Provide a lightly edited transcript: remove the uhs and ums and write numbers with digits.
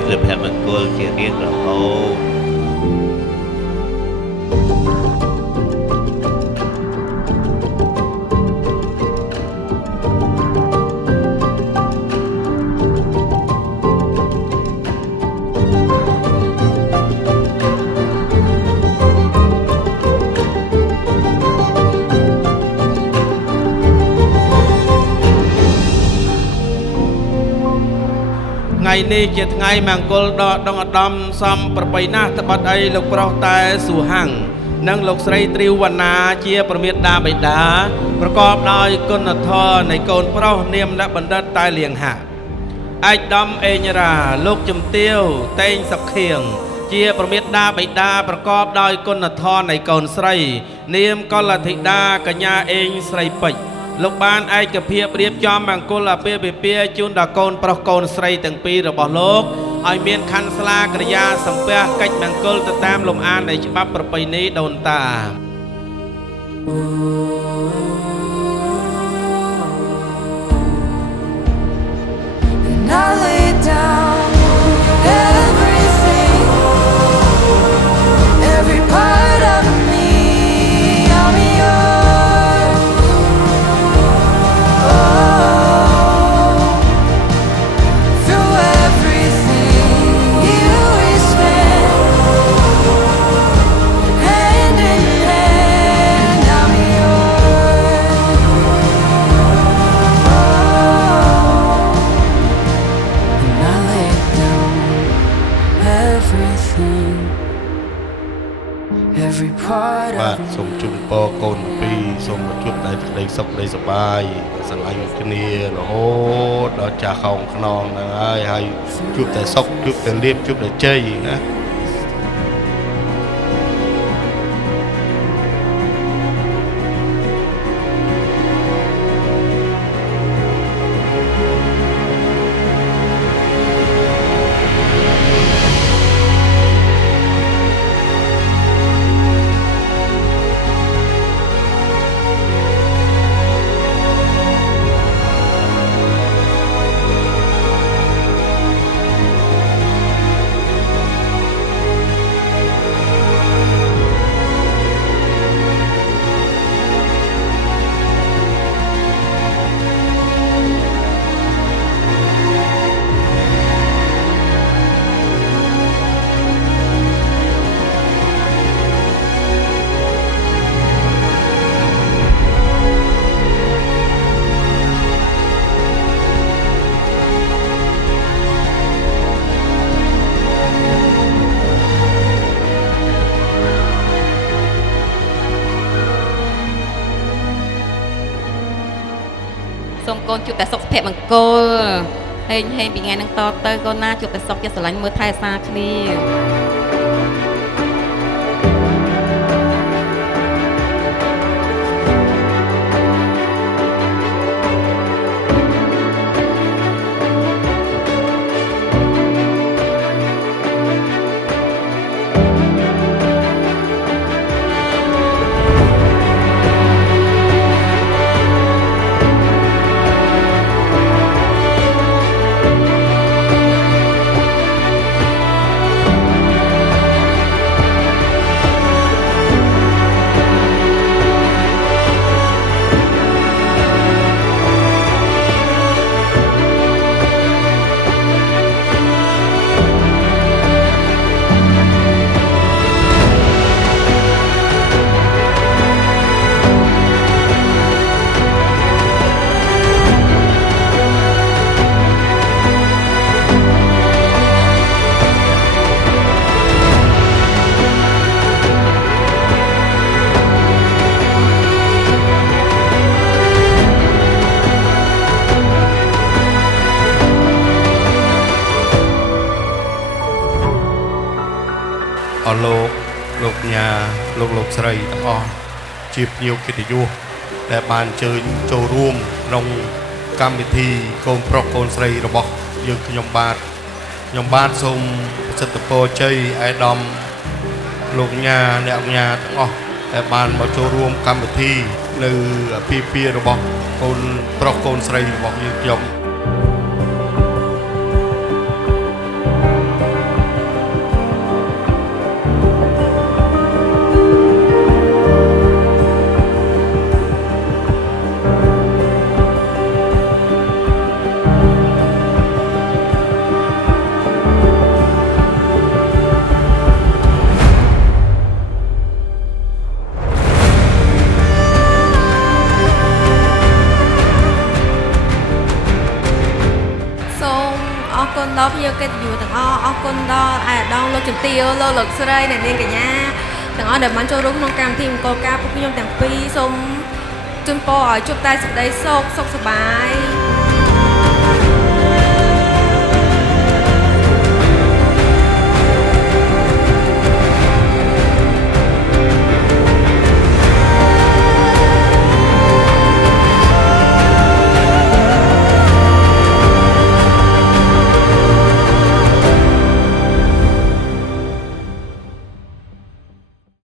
មានសុភមង្គលជារៀងរហូតថ្ងៃនេះជាថ្ងៃមង្គលដ៏ដងឧត្តមសំប្របីណាស់ត្បិតអីលោកប្រុសតែសុហាំងនិងលោកស្រីទ្រីវណ្ណាជាប្រមេតាបិតាប្រកបដោយគុណធម៌នៃកូនប្រុសនាមលបណ្ឌិតតែលៀងហាក់ឯកឧត្តមអេញរាលោកជំទាវតេងសុខៀងជាប្រមេតាបិតាប្រកបដោយគុណធម៌នៃកូនស្រីនាមកលធិតាកញ្ញាអេងស្រីពេជ្រលោកបានឯកភាពរៀបចំមង្គលអាពាហ៍ពិពាហ៍ជូនដល់កូនប្រុសកូនស្រីទាំងពីររបស់លោកឲ្យមានខណ្ឌស្លាកិរិយាសំពះកិច្ចមង្គលទៅតាមលំអាននៃច្បាប់ប្រពៃណីដូនតាបាទសូមជូនពរកូនពីរសូមជួបតែក្តីសុខក្តីសប្បាយស្រឡាញ់គ្នារហូតដល់ចាស់ខោងខ្នងហ្នឹងហើយជួបតែសុខជួបតែលៀបជួបតែជ័យណាសូមកូនជួបតែសុខសុភមង្គលហេងពីថ្ងៃនឹងតទៅកូនណាជួបតែសុខចិត្តស្រឡាញ់មើលថែសារគ្នាលោកញ៉ាលោកស្រីទាំងអស់ជាភ្ញៀវកិត្តិយសដែលបានអញ្ជើញចូលរួមក្នុងកម្មវិធីកូនប្រុសកូនស្រីរបស់យើងខ្ញុំបាទសូមប្រសិទ្ធពរជ័យឯកឧត្តមលោកញ៉ាអ្នកញ៉ាទាំងអស់ដែលបានមកចូលរួមកម្មវិធីនៅអាពាហ៍ពិពាហ៍របស់កូនប្រុសកូនស្រីរបស់យើងខ្ញុំ លោកជំទាវលោកស្រីអ្នកនាងកញ្ញាទាំងអស់ដែលបានចូលរួមក្នុងកម្មវិធីមង្គលការពួកខ្ញុំទាំងពីរសូមជូនពរឲ្យជួបតែសេចក្តីសុខសុខសប្បាយ